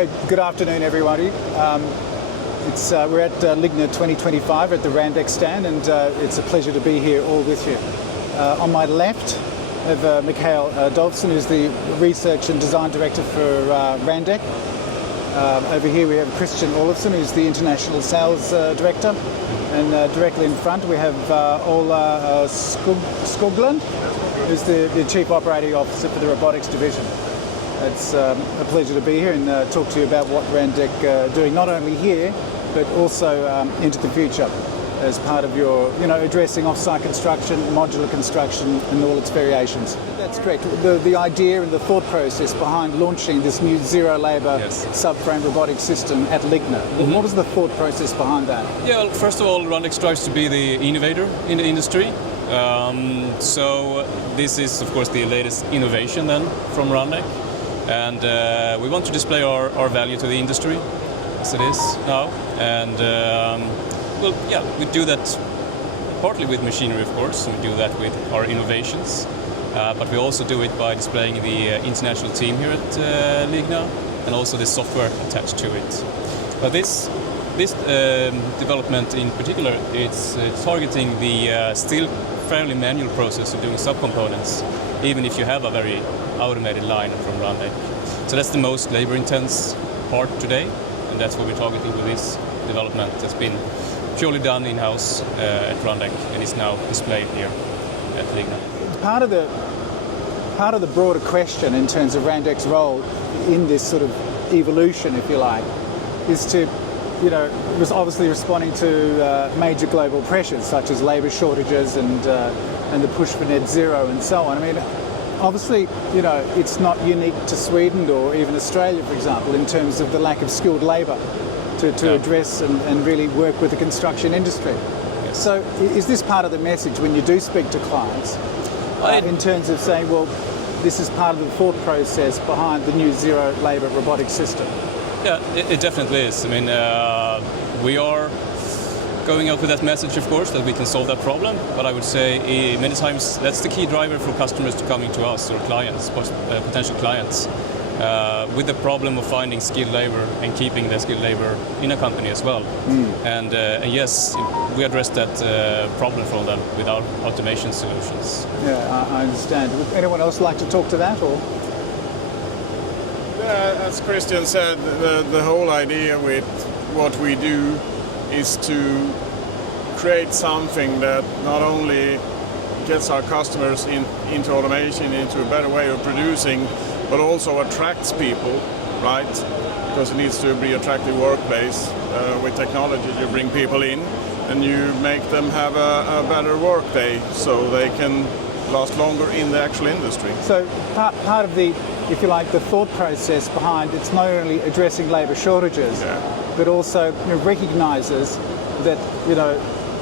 Okay, good afternoon, everybody. We're at Ligna 2025 at the Randek stand, and it's a pleasure to be here all with you. On my left, I have Mikael Dolfsen, who's the Research and Design Director for Randek. Over here we have Christian Olofsson, who's the International Sales Director. And directly in front we have Ola Skoglund, who's the Chief Operating Officer for the Robotics Division. It's a pleasure to be here and talk to you about what Randek are doing, not only here, but also into the future as part of your, addressing off-site construction, modular construction and all its variations. That's correct. The idea and the thought process behind launching this new zero-labour subframe robotic system at Ligna. Mm-hmm. What was the thought process behind that? Yeah, well, first of all, Randek strives to be the innovator in the industry. So this is, of course, the latest innovation then from Randek. And we want to display our value to the industry, as it is now. And we do that partly with machinery, of course, and we do that with our innovations. But we also do it by displaying the international team here at Ligna, and also the software attached to it. But this development in particular, it's targeting the still fairly manual process of doing subcomponents, even if you have a very automated line from Randek. So that's the most labor-intense part today, and that's what we're targeting with this development that's been purely done in-house at Randek and is now displayed here at Ligna. Part of the broader question in terms of Randek's role in this sort of evolution, if you like, is to, was obviously responding to major global pressures such as labour shortages and the push for net zero and so on. I mean, obviously, it's not unique to Sweden or even Australia, for example, in terms of the lack of skilled labour to address and really work with the construction industry. Yes. So is this part of the message when you do speak to clients in terms of saying, well, this is part of the thought process behind the new zero labour robotic system? Yeah, it definitely is. I mean, we are going out with that message, of course, that we can solve that problem, but I would say many times that's the key driver for customers to coming to us or clients, potential clients, with the problem of finding skilled labor and keeping the skilled labor in a company as well. And yes, we address that problem for them with our automation solutions. Yeah, I understand. Would anyone else like to talk to that? Or? Yeah, as Christian said, the whole idea with what we do is to create something that not only gets our customers into automation, into a better way of producing, but also attracts people, right? Because it needs to be an attractive workplace. With technology, you bring people in and you make them have a better work day so they can last longer in the actual industry. So part of the, if you like, the thought process behind it's not only addressing labour shortages, but also recognises that,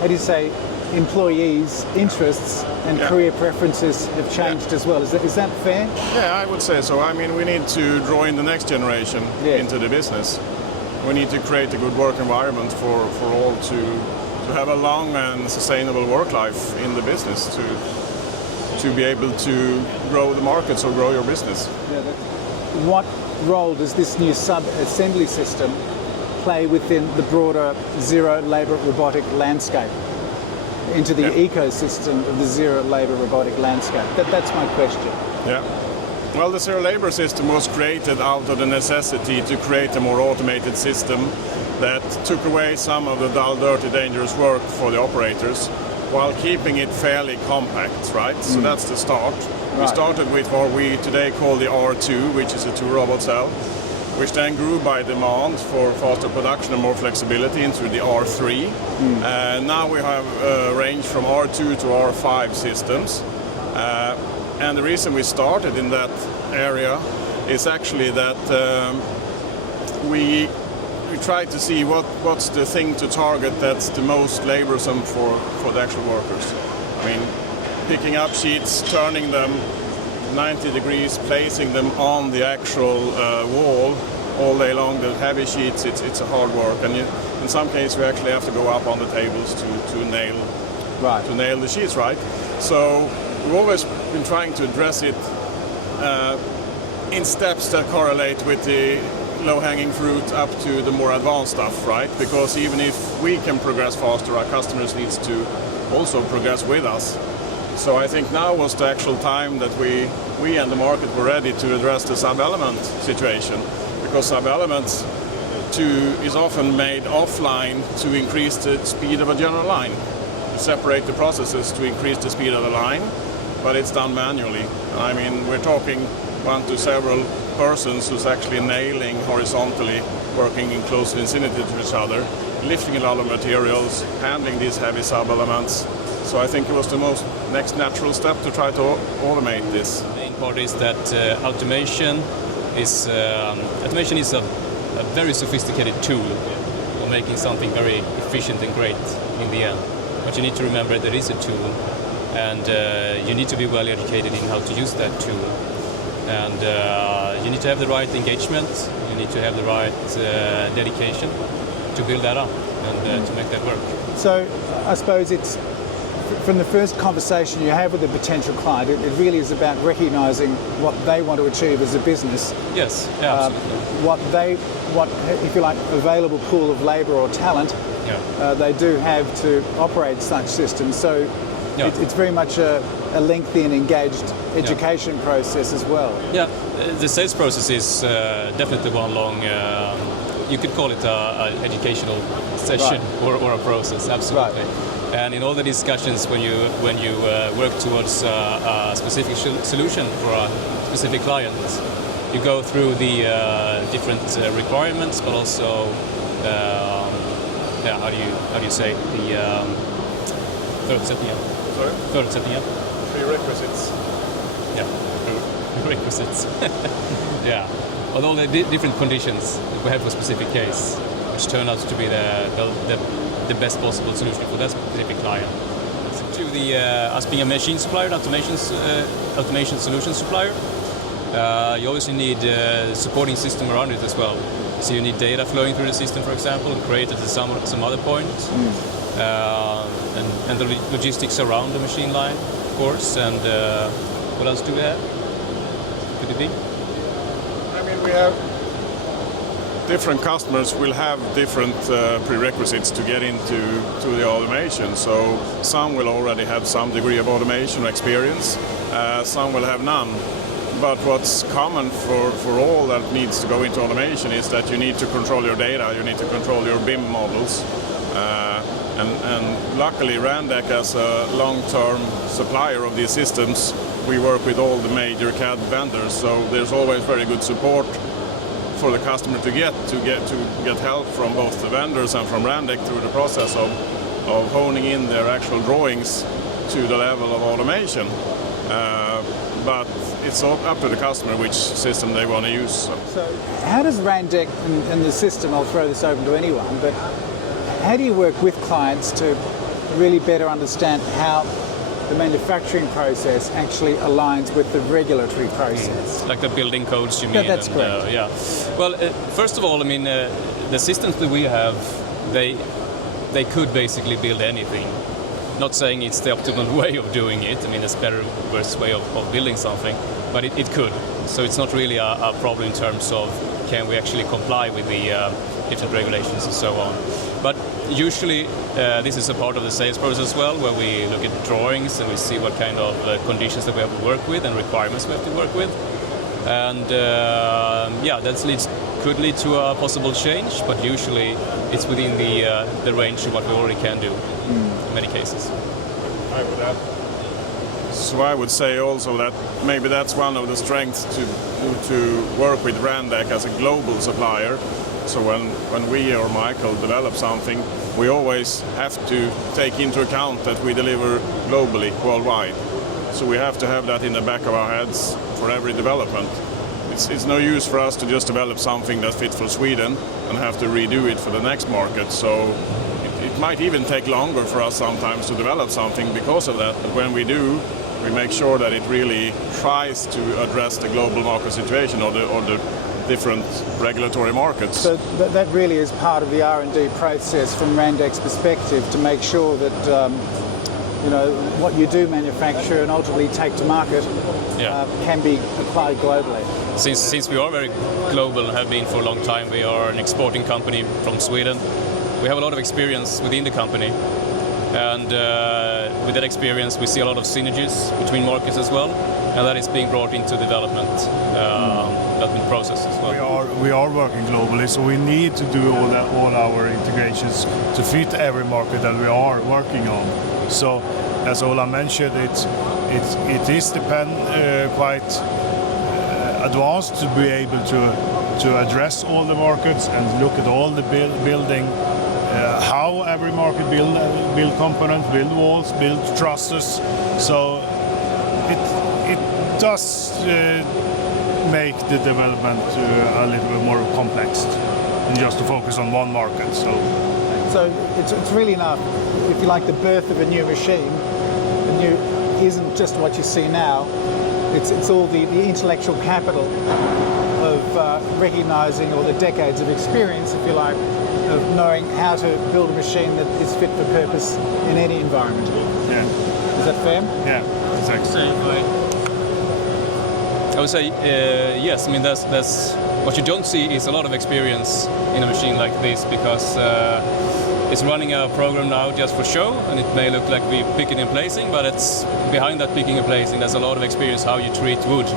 how do you say, employees' interests and career preferences have changed as well. Is that fair? Yeah, I would say so. I mean, we need to draw in the next generation into the business. We need to create a good work environment for all to have a long and sustainable work life in the business, to be able to grow the markets or grow your business. Yeah, what role does this new sub-assembly system play within the broader zero-labour robotic landscape, into the ecosystem of the zero-labour robotic landscape? That's my question. Yeah. Well, the zero-labour system was created out of the necessity to create a more automated system that took away some of the dull, dirty, dangerous work for the operators, while keeping it fairly compact, right? So that's the start. Right. We started with what we today call the R2, which is a two-robot cell, which then grew by demand for faster production and more flexibility into the R3. And now we have a range from R2 to R5 systems. And the reason we started in that area is actually that we try to see what's the thing to target that's the most laborsome for the actual workers. I mean, picking up sheets, turning them 90 degrees, placing them on the actual wall all day long, the heavy sheets, it's a hard work. And in some cases we actually have to go up on the tables to nail the sheets, right? So we've always been trying to address it in steps that correlate with the low-hanging fruit up to the more advanced stuff, right? Because even if we can progress faster, our customers needs to also progress with us. So I think now was the actual time that we and the market were ready to address the sub-element situation, because sub-elements is often made offline to increase the speed of a general line, to separate the processes to increase the speed of the line, but it's done manually. I mean, we're talking one to several persons who's actually nailing horizontally, working in close vicinity to each other, lifting a lot of materials, handling these heavy sub-elements. So I think it was the next natural step to try to automate this. The main part is that automation is a very sophisticated tool for making something very efficient and great in the end. But you need to remember that it is a tool, and you need to be well educated in how to use that tool. And you need to have the right engagement, you need to have the right dedication to build that up and to make that work. So I suppose it's, from the first conversation you have with a potential client, it really is about recognising what they want to achieve as a business. Yes, yeah, absolutely. What, if you like, available pool of labour or talent they do have to operate such systems. So it's very much a lengthy and engaged education process as well. Yeah, the sales process is definitely one long, you could call it an educational session or a process, absolutely. Right. And in all the discussions, when you work towards a specific solution for a specific client, you go through the different requirements, but also how do you say the third setting up? Sorry? Third setting up. Prerequisites. Yeah, prerequisites. Yeah, with all the different conditions that we have for a specific case, which turn out to be the best possible solution for that specific client. To the us being a machine supplier, automation solution supplier, you obviously need a supporting system around it as well. So you need data flowing through the system, for example, created at some other point, and the logistics around the machine line, of course. And what else do we have? Could it be? I mean, we have different customers will have different prerequisites to get into the automation. So some will already have some degree of automation experience, some will have none. But what's common for all that needs to go into automation is that you need to control your data, you need to control your BIM models. And luckily Randek, as a long-term supplier of these systems, we work with all the major CAD vendors, so there's always very good support for the customer to get help from both the vendors and from Randek through the process of honing in their actual drawings to the level of automation. But it's all up to the customer which system they want to use. So how does Randek and the system, I'll throw this open to anyone, but how do you work with clients to really better understand how the manufacturing process actually aligns with the regulatory process? Like the building codes, you mean? Yeah, that's correct. Yeah. Well, first of all, I mean, the systems that we have, they could basically build anything. Not saying it's the optimal way of doing it. I mean, there's better, worse way of building something, but it could. So it's not really a problem in terms of can we actually comply with the different regulations and so on. But usually this is a part of the sales process as well, where we look at drawings and we see what kind of conditions that we have to work with and requirements we have to work with. And that could lead to a possible change, but usually it's within the range of what we already can do in many cases. I would add. So I would say also that maybe that's one of the strengths to work with Randek as a global supplier. So when we or Michael develop something, we always have to take into account that we deliver globally, worldwide. So we have to have that in the back of our heads for every development. It's no use for us to just develop something that fits for Sweden and have to redo it for the next market. So it might even take longer for us sometimes to develop something because of that. But when we do, we make sure that it really tries to address the global market situation or the different regulatory markets. So that really is part of the R&D process from Randek's perspective, to make sure that what you do manufacture and ultimately take to market can be applied globally. Since we are very global and have been for a long time, we are an exporting company from Sweden. We have a lot of experience within the company, and with that experience we see a lot of synergies between markets as well, and that is being brought into development process as well. We are working globally, so we need to do all our integrations to fit every market that we are working on. So, as Ola mentioned, it is quite advanced to be able to address all the markets and look at all the building, how every market build components, build walls, build trusses. So it does make the development a little bit more complex than just to focus on one market. So it's really not, if you like, the birth of a new machine. The new isn't just what you see now. It's all the intellectual capital of recognising all the decades of experience, if you like, of knowing how to build a machine that is fit for purpose in any environment. Yeah. Is that fair? Yeah, exactly. I would say yes. I mean, that's what you don't see is a lot of experience in a machine like this, because it's running a program now just for show, and it may look like we pick it and placing, but it's behind that picking and placing. There's a lot of experience how you treat wood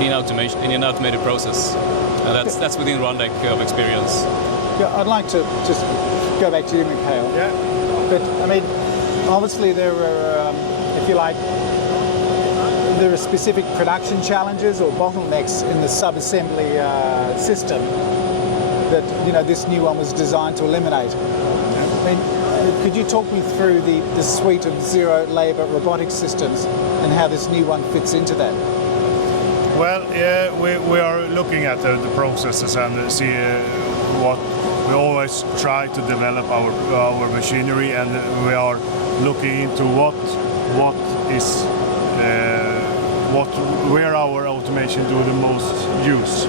in automation, in an automated process, and that's within Randek of experience. Yeah, I'd like to just go back to you, Mikhail. Yeah. But I mean, obviously there are, if you like, there are specific production challenges or bottlenecks in the sub-assembly system that this new one was designed to eliminate. I mean, could you talk me through the suite of zero labour robotic systems and how this new one fits into that? Well, yeah, we are looking at the processes and see what we always try to develop our machinery, and we are looking into where our automation do the most use.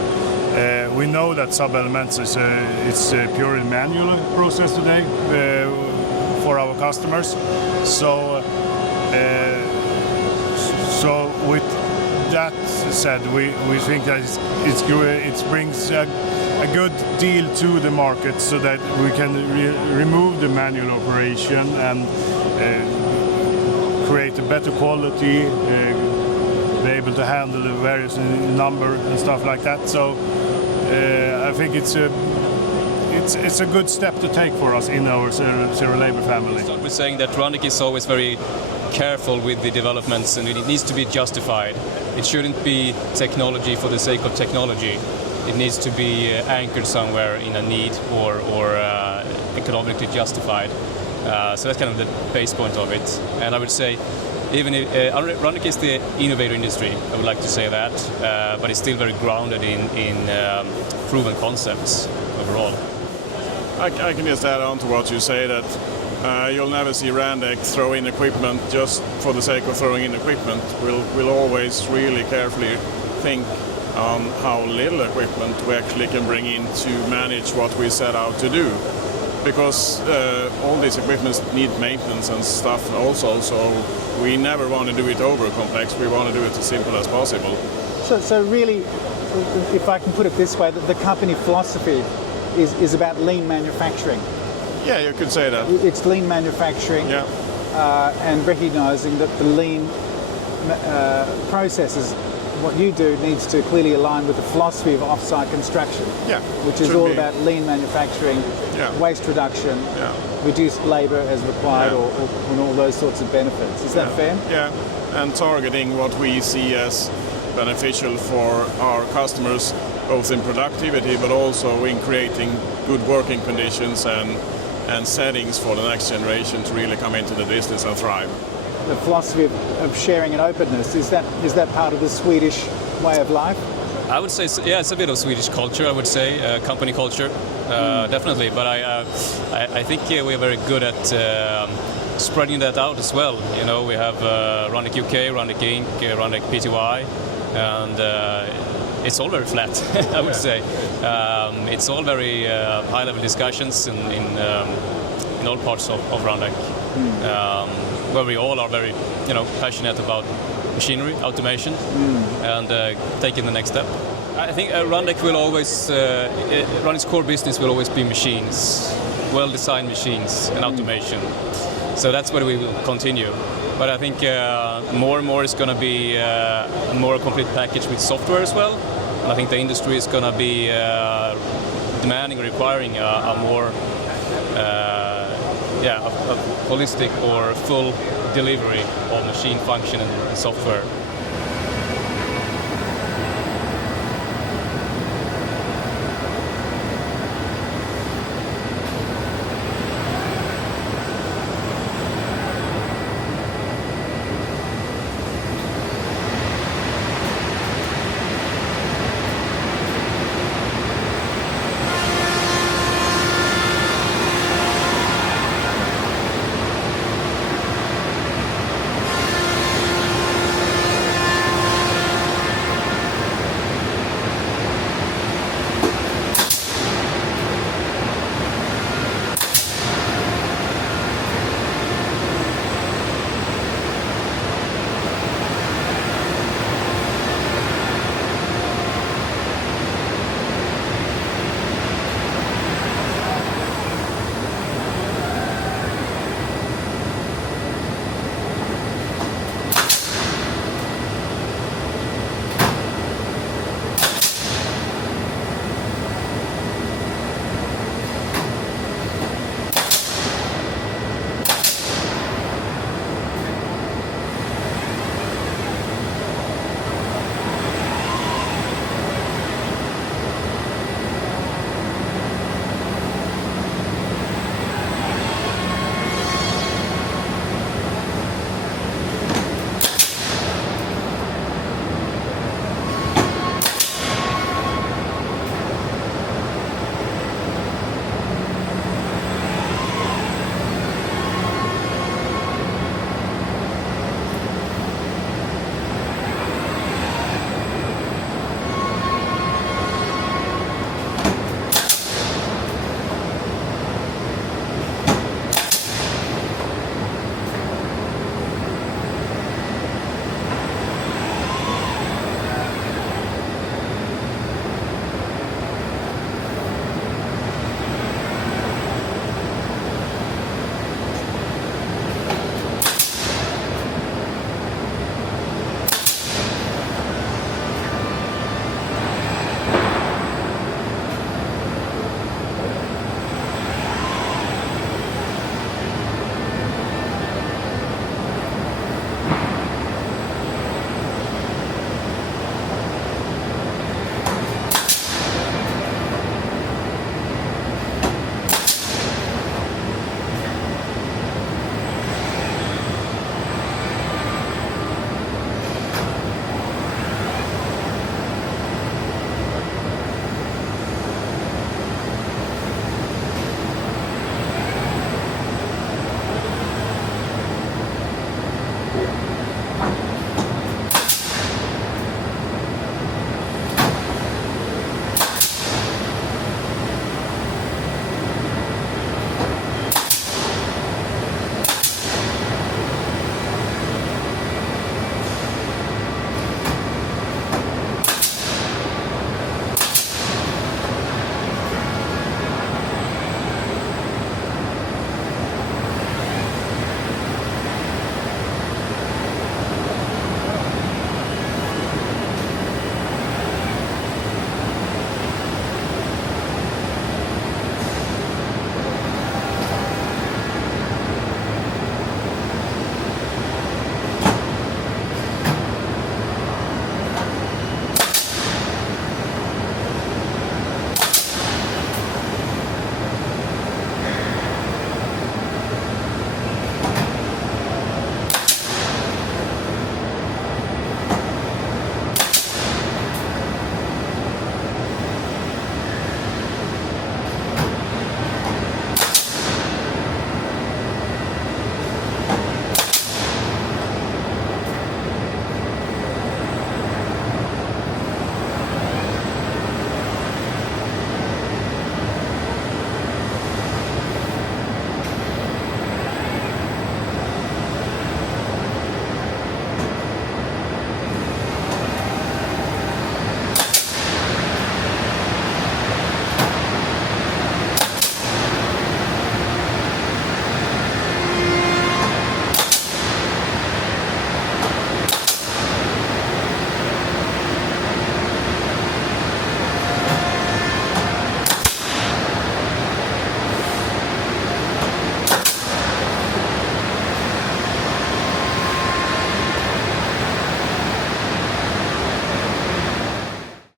We know that sub-elements it's a purely manual process today for our customers. So with that said, we think that it brings a good deal to the market, so that we can remove the manual operation and create a better quality, be able to handle the various number and stuff like that. So I think it's a good step to take for us in our zero labor family. We're saying that Randek is always very careful with the developments, and it needs to be justified. It shouldn't be technology for the sake of technology. It needs to be anchored somewhere in a need or economically justified. So that's kind of the base point of it. And I would say, even if Randek is the innovator industry, I would like to say that, but it's still very grounded in proven concepts overall. I can just add on to what you say, that you'll never see Randek throw in equipment just for the sake of throwing in equipment. We'll always really carefully think on how little equipment we actually can bring in to manage what we set out to do. Because all these equipments need maintenance and stuff also, so we never want to do it over complex. We want to do it as simple as possible. So really, if I can put it this way, the company philosophy is about lean manufacturing. Yeah, you could say that. It's lean manufacturing, yeah. And recognising that the lean processes, what you do needs to clearly align with the philosophy of off-site construction, which is all about lean manufacturing, waste reduction, reduced labour as required, or all those sorts of benefits. Is that fair? Yeah, and targeting what we see as beneficial for our customers, both in productivity but also in creating good working conditions and settings for the next generation to really come into the business and thrive. The philosophy of sharing and openness, is that part of the Swedish way of life? I would say, yeah, it's a bit of Swedish culture, I would say, company culture, definitely. But I think we're very good at spreading that out as well. You know, we have Randek UK, Randek Inc., Randek PTY, and it's all very flat, I would say. It's all very high-level discussions in all parts of Randek. where we all are very, passionate about machinery, automation, and taking the next step. I think Randek will always, Randek's core business will always be machines, well-designed machines and automation. So that's where we will continue. But I think more and more is going to be a more complete package with software as well. And I think the industry is going to be demanding, requiring a more a holistic or full delivery of machine function and software.